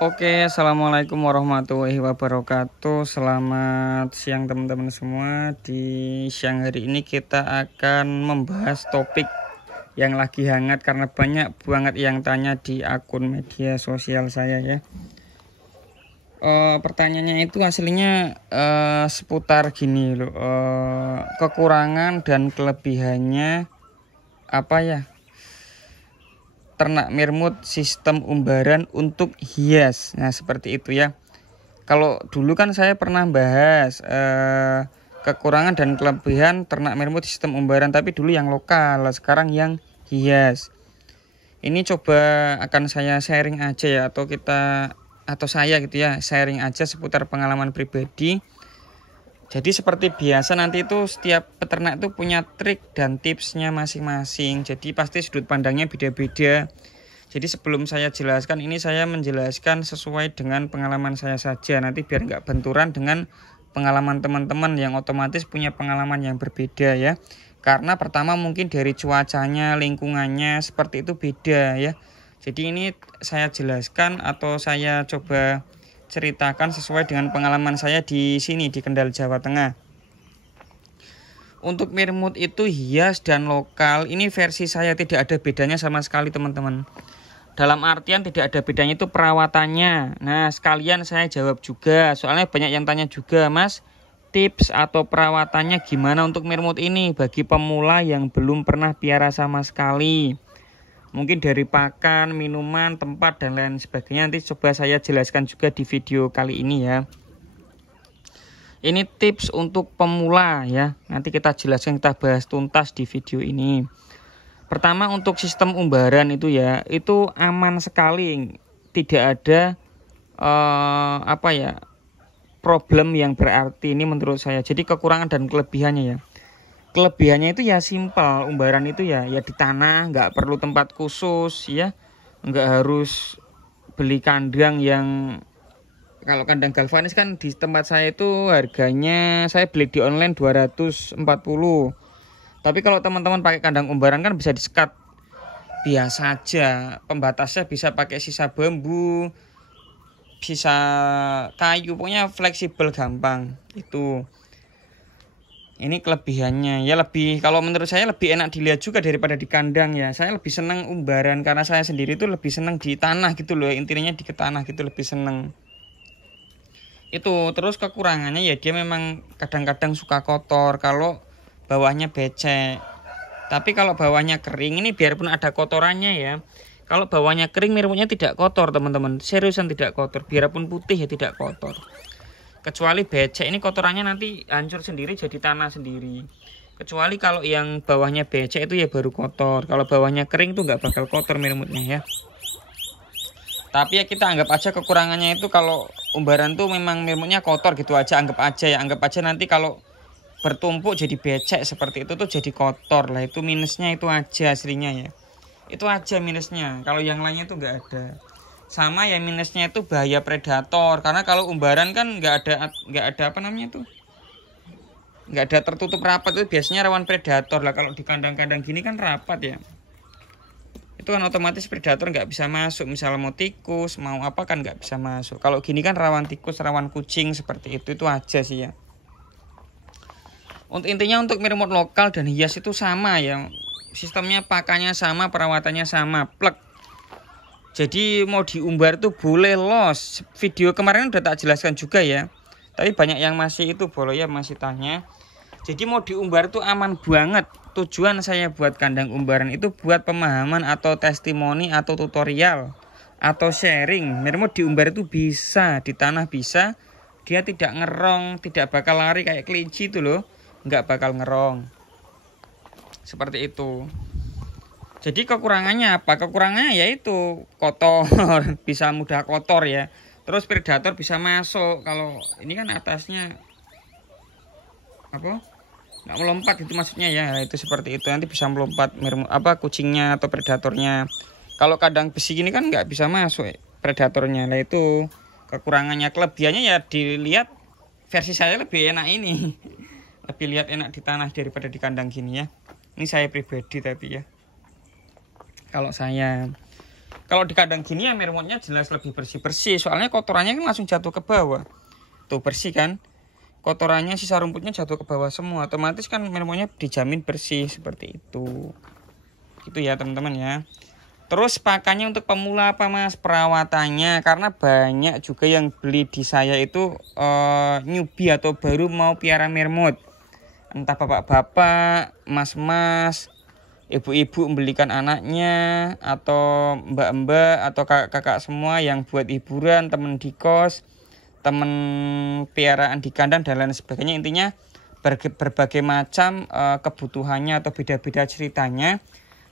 Oke, assalamualaikum warahmatullahi wabarakatuh. Selamat siang teman-teman semua. Di siang hari ini kita akan membahas topik yang lagi hangat karena banyak banget yang tanya di akun media sosial saya ya. Pertanyaannya itu aslinya seputar gini loh. Kekurangan dan kelebihannya apa ya? Ternak mermut sistem umbaran untuk hias. Nah, seperti itu ya. Kalau dulu kan saya pernah bahas kekurangan dan kelebihan ternak mermut sistem umbaran, tapi dulu yang lokal, sekarang yang hias. Ini coba akan saya sharing aja ya, atau saya gitu ya, sharing aja seputar pengalaman pribadi. Jadi seperti biasa nanti itu setiap peternak itu punya trik dan tipsnya masing-masing. Jadi pasti sudut pandangnya beda-beda. Jadi sebelum saya jelaskan ini saya menjelaskan sesuai dengan pengalaman saya saja. Nanti biar nggak benturan dengan pengalaman teman-teman yang otomatis punya pengalaman yang berbeda ya. Karena pertama mungkin dari cuacanya, lingkungannya seperti itu beda ya. Jadi ini saya jelaskan atau saya coba ceritakan sesuai dengan pengalaman saya di sini di Kendal, Jawa Tengah. Untuk mermut itu hias dan lokal, ini versi saya tidak ada bedanya sama sekali teman-teman. Dalam artian tidak ada bedanya itu perawatannya. Nah, sekalian saya jawab juga, soalnya banyak yang tanya juga, Mas, tips atau perawatannya gimana untuk mermut ini bagi pemula yang belum pernah piara sama sekali. Mungkin dari pakan, minuman, tempat, dan lain sebagainya. Nanti coba saya jelaskan juga di video kali ini ya. Ini tips untuk pemula ya. Nanti kita jelaskan, kita bahas tuntas di video ini. Pertama untuk sistem umbaran itu ya, itu aman sekali. Tidak ada problem yang berarti ini menurut saya. Jadi kekurangan dan kelebihannya ya. Kelebihannya itu ya simpel, umbaran itu ya di tanah, nggak perlu tempat khusus ya, nggak harus beli kandang yang, kalau kandang galvanis kan di tempat saya itu harganya saya beli di online 240. Tapi kalau teman-teman pakai kandang umbaran kan bisa disekat biasa aja, pembatasnya bisa pakai sisa bambu, sisa kayu, pokoknya fleksibel gampang itu. Ini kelebihannya ya, lebih, kalau menurut saya lebih enak dilihat juga daripada di kandang ya. Saya lebih senang umbaran karena saya sendiri itu lebih senang di tanah gitu loh, intinya di tanah gitu lebih senang. Itu terus kekurangannya ya dia memang kadang-kadang suka kotor kalau bawahnya becek. Tapi kalau bawahnya kering ini biarpun ada kotorannya ya, kalau bawahnya kering mermutnya tidak kotor teman-teman, seriusan tidak kotor, biarpun putih ya tidak kotor. Kecuali becek ini kotorannya nanti hancur sendiri jadi tanah sendiri. Kecuali kalau yang bawahnya becek itu ya baru kotor. Kalau bawahnya kering tuh nggak bakal kotor mermutnya ya. Tapi ya kita anggap aja kekurangannya itu kalau umbaran tuh memang mermutnya kotor gitu aja, anggap aja ya. Anggap aja nanti kalau bertumpuk jadi becek seperti itu tuh jadi kotor lah. Itu minusnya itu aja aslinya ya. Itu aja minusnya. Kalau yang lainnya tuh nggak ada. Sama ya minusnya itu bahaya predator, karena kalau umbaran kan nggak ada apa namanya tuh, nggak ada tertutup rapat, itu biasanya rawan predator lah. Kalau di kandang-kandang gini kan rapat ya, itu kan otomatis predator nggak bisa masuk. Misalnya mau tikus mau apa kan nggak bisa masuk. Kalau gini kan rawan tikus, rawan kucing seperti itu aja sih ya. Untuk intinya untuk mermut lokal dan hias itu sama ya, sistemnya pakannya sama, perawatannya sama, plek. Jadi mau diumbar tuh boleh los. Video kemarin udah tak jelaskan juga ya. Tapi banyak yang masih itu boleh ya, masih tanya. Jadi mau diumbar tuh aman banget. Tujuan saya buat kandang umbaran itu buat pemahaman atau testimoni atau tutorial atau sharing. Mermut diumbar itu bisa, di tanah bisa. Dia tidak ngerong, tidak bakal lari kayak kelinci itu loh. Nggak bakal ngerong. Seperti itu. Jadi kekurangannya apa? Kekurangannya yaitu kotor, bisa mudah kotor ya. Terus predator bisa masuk. Kalau ini kan atasnya apa? Nggak melompat itu maksudnya ya. Itu seperti itu, nanti bisa melompat kucingnya atau predatornya. Kalau kandang besi ini kan nggak bisa masuk predatornya. Nah itu kekurangannya. Kelebihannya ya dilihat versi saya lebih enak ini. Lebih lihat enak di tanah daripada di kandang gini ya. Ini saya pribadi tapi ya. Kalau saya Kalau di kandang gini ya mermutnya jelas lebih bersih-bersih, soalnya kotorannya kan langsung jatuh ke bawah. Tuh bersih kan? Kotorannya, sisa rumputnya jatuh ke bawah semua, otomatis kan mermutnya dijamin bersih seperti itu. Gitu ya teman-teman ya. Terus pakannya untuk pemula apa Mas? Perawatannya, karena banyak juga yang beli di saya itu newbie atau baru mau piara mermut. Entah bapak-bapak, mas-mas, ibu-ibu membelikan anaknya, atau mbak-mbak atau kakak-kakak semua yang buat hiburan, temen di kos, temen piaraan di kandang dan lain sebagainya. Intinya berbagai macam kebutuhannya atau beda-beda ceritanya.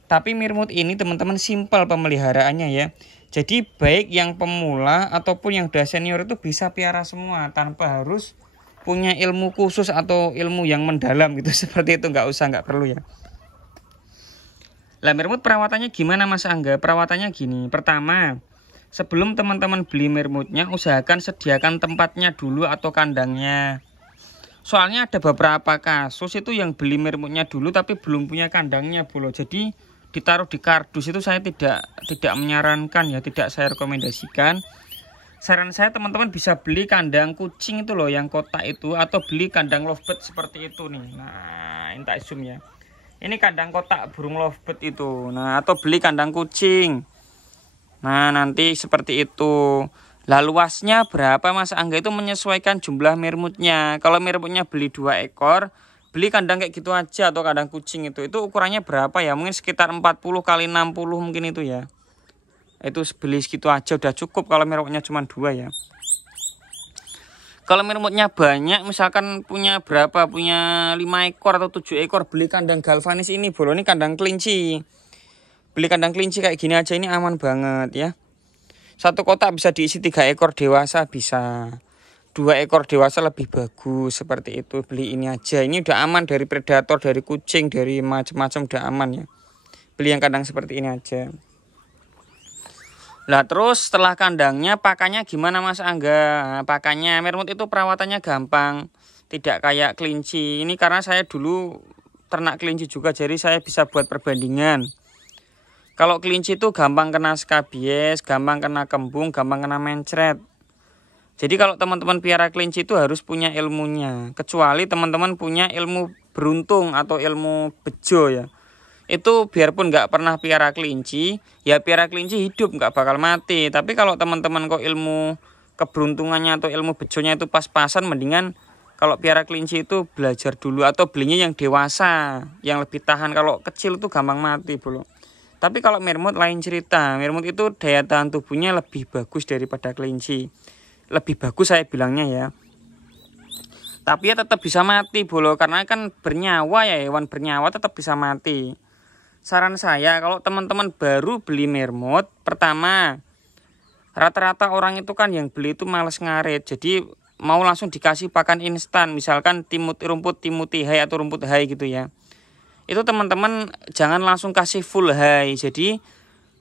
Tapi mermut ini teman-teman simpel pemeliharaannya ya. Jadi baik yang pemula ataupun yang udah senior itu bisa piara semua tanpa harus punya ilmu khusus atau ilmu yang mendalam gitu. Seperti itu, nggak perlu ya. Lah mermut perawatannya gimana Mas Angga? Perawatannya gini. Pertama, sebelum teman-teman beli mermutnya, usahakan sediakan tempatnya dulu atau kandangnya. Soalnya ada beberapa kasus itu yang beli mermutnya dulu tapi belum punya kandangnya bolo. Jadi ditaruh di kardus itu saya tidak menyarankan ya, tidak saya rekomendasikan. Saran saya teman-teman bisa beli kandang kucing itu loh yang kotak itu, atau beli kandang lovebird seperti itu nih. Nah, ini tak zoom ya. Ini kandang kotak burung lovebird itu. Nah, atau beli kandang kucing. Nah, nanti seperti itu. Lah luasnya berapa Mas Angga itu menyesuaikan jumlah mermutnya. Kalau mermutnya beli 2 ekor, beli kandang kayak gitu aja atau kandang kucing itu ukurannya berapa ya? Mungkin sekitar 40 kali 60 mungkin itu ya. Itu beli segitu aja udah cukup kalau mermutnya cuma 2 ya. Kalau mermutnya banyak, misalkan punya berapa? Punya 5 ekor atau 7 ekor, beli kandang galvanis ini bolo, ini kandang kelinci. Beli kandang kelinci kayak gini aja, ini aman banget ya. Satu kotak bisa diisi 3 ekor dewasa bisa. 2 ekor dewasa lebih bagus seperti itu. Beli ini aja. Ini udah aman dari predator, dari kucing, dari macam-macam udah aman ya. Beli yang kandang seperti ini aja. Lah terus setelah kandangnya pakannya gimana Mas Angga? Nah, pakannya mermut itu perawatannya gampang. Tidak kayak kelinci. Ini karena saya dulu ternak kelinci juga, jadi saya bisa buat perbandingan. Kalau kelinci itu gampang kena skabies, gampang kena kembung, gampang kena mencret. Jadi kalau teman-teman piara kelinci itu harus punya ilmunya. Kecuali teman-teman punya ilmu beruntung atau ilmu bejo ya. Itu biarpun nggak pernah piara kelinci, ya piara kelinci hidup nggak bakal mati. Tapi kalau teman-teman kok ilmu keberuntungannya atau ilmu bejonya itu pas-pasan, mendingan kalau piara kelinci itu belajar dulu atau belinya yang dewasa, yang lebih tahan. Kalau kecil itu gampang mati bro. Tapi kalau mermut lain cerita. Mermut itu daya tahan tubuhnya lebih bagus daripada kelinci. Lebih bagus saya bilangnya ya. Tapi ya tetap bisa mati bolo, karena kan bernyawa ya, hewan bernyawa tetap bisa mati. Saran saya kalau teman-teman baru beli mermut, pertama rata-rata orang itu kan yang beli itu males ngarit. Jadi mau langsung dikasih pakan instan, misalkan rumput Timothy Hay atau rumput hay gitu ya. Itu teman-teman jangan langsung kasih full hay. Jadi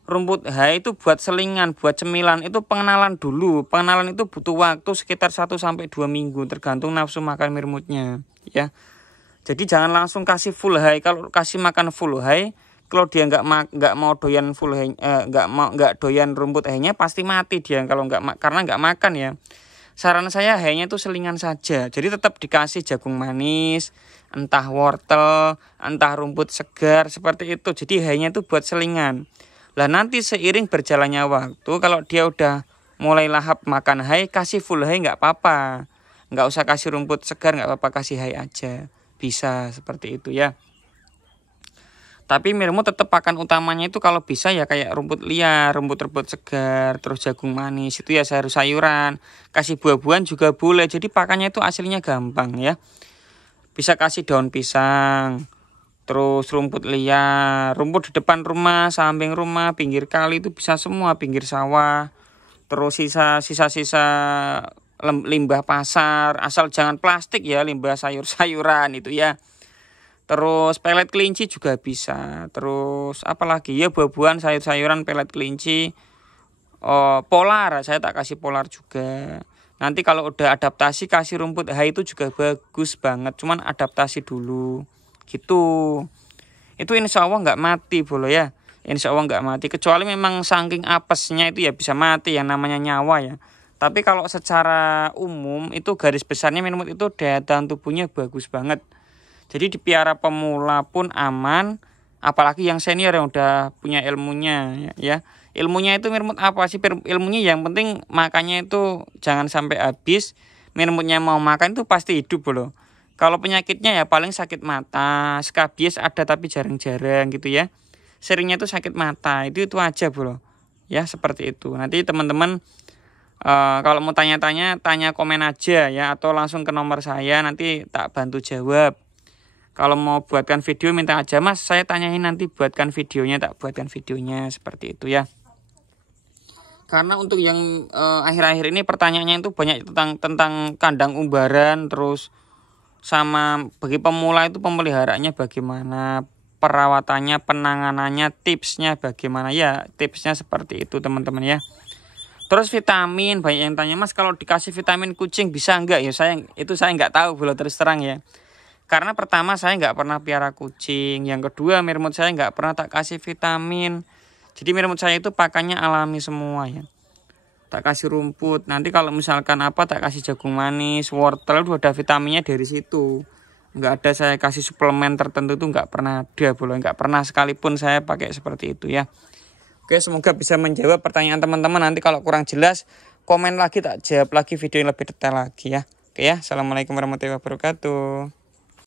rumput hay itu buat selingan, buat cemilan, itu pengenalan dulu. Pengenalan itu butuh waktu sekitar 1-2 minggu tergantung nafsu makan mermutnya ya. Jadi jangan langsung kasih full hay. Kalau kasih makan full hay, kalau dia nggak mau doyan full hay, nggak doyan rumput haynya, pasti mati dia kalau karena nggak makan ya. Saran saya haynya itu selingan saja. Jadi tetap dikasih jagung manis, entah wortel, entah rumput segar seperti itu. Jadi haynya itu buat selingan. Lah nanti seiring berjalannya waktu, kalau dia udah mulai lahap makan hay, kasih full hay nggak apa-apa. Nggak usah kasih rumput segar, nggak apa-apa, kasih hay aja. Bisa seperti itu ya. Tapi mermut tetap pakan utamanya itu kalau bisa ya kayak rumput liar, rumput segar, terus jagung manis, itu ya sayur-sayuran. Kasih buah-buahan juga boleh, jadi pakannya itu hasilnya gampang ya. Bisa kasih daun pisang, terus rumput liar, rumput di depan rumah, samping rumah, pinggir kali itu bisa semua, pinggir sawah. Terus sisa-sisa limbah pasar, asal jangan plastik ya, limbah sayur-sayuran itu ya. Terus pelet kelinci juga bisa. Terus apalagi ya, buah-buahan, sayur-sayuran, pelet kelinci. Oh, polar, saya tak kasih polar juga. Nanti kalau udah adaptasi kasih rumput hay itu juga bagus banget. Cuman adaptasi dulu gitu. Itu insya Allah nggak mati bolo ya. insya Allah nggak mati, kecuali memang saking apesnya itu ya bisa mati, yang namanya nyawa ya. Tapi kalau secara umum itu garis besarnya mermut itu daya tahan tubuhnya bagus banget. Jadi dipiara pemula pun aman, apalagi yang senior yang udah punya ilmunya ya. Ilmunya itu mermut apa sih? Ilmunya yang penting makannya itu jangan sampai habis. Mermutnya mau makan itu pasti hidup loh. Kalau penyakitnya ya paling sakit mata, skabies ada tapi jarang-jarang gitu ya. Seringnya itu sakit mata, itu aja bro. Ya seperti itu. Nanti teman-teman kalau mau tanya-tanya, tanya komen aja ya, atau langsung ke nomor saya, nanti tak bantu jawab. Kalau mau buatkan video minta aja mas, saya tanyain nanti buatkan videonya, tak buatkan videonya seperti itu ya. Karena untuk yang akhir-akhir ini pertanyaannya itu banyak tentang kandang umbaran, terus sama bagi pemula itu pemeliharaannya bagaimana, perawatannya, penanganannya, tipsnya bagaimana ya, tipsnya seperti itu teman-teman ya. Terus vitamin, banyak yang tanya mas kalau dikasih vitamin kucing bisa enggak ya, saya nggak tahu belum terus terang ya. Karena pertama saya nggak pernah piara kucing, yang kedua mermut saya nggak pernah tak kasih vitamin. Jadi mermut saya itu pakannya alami semua ya. Tak kasih rumput, nanti kalau misalkan apa tak kasih jagung manis, wortel, itu ada vitaminnya dari situ. Nggak ada saya kasih suplemen tertentu, itu nggak pernah ada, boleh nggak pernah sekalipun saya pakai seperti itu ya. Oke, semoga bisa menjawab pertanyaan teman-teman. Nanti kalau kurang jelas, komen lagi tak jawab lagi video yang lebih detail lagi ya. Oke ya, assalamualaikum warahmatullahi wabarakatuh.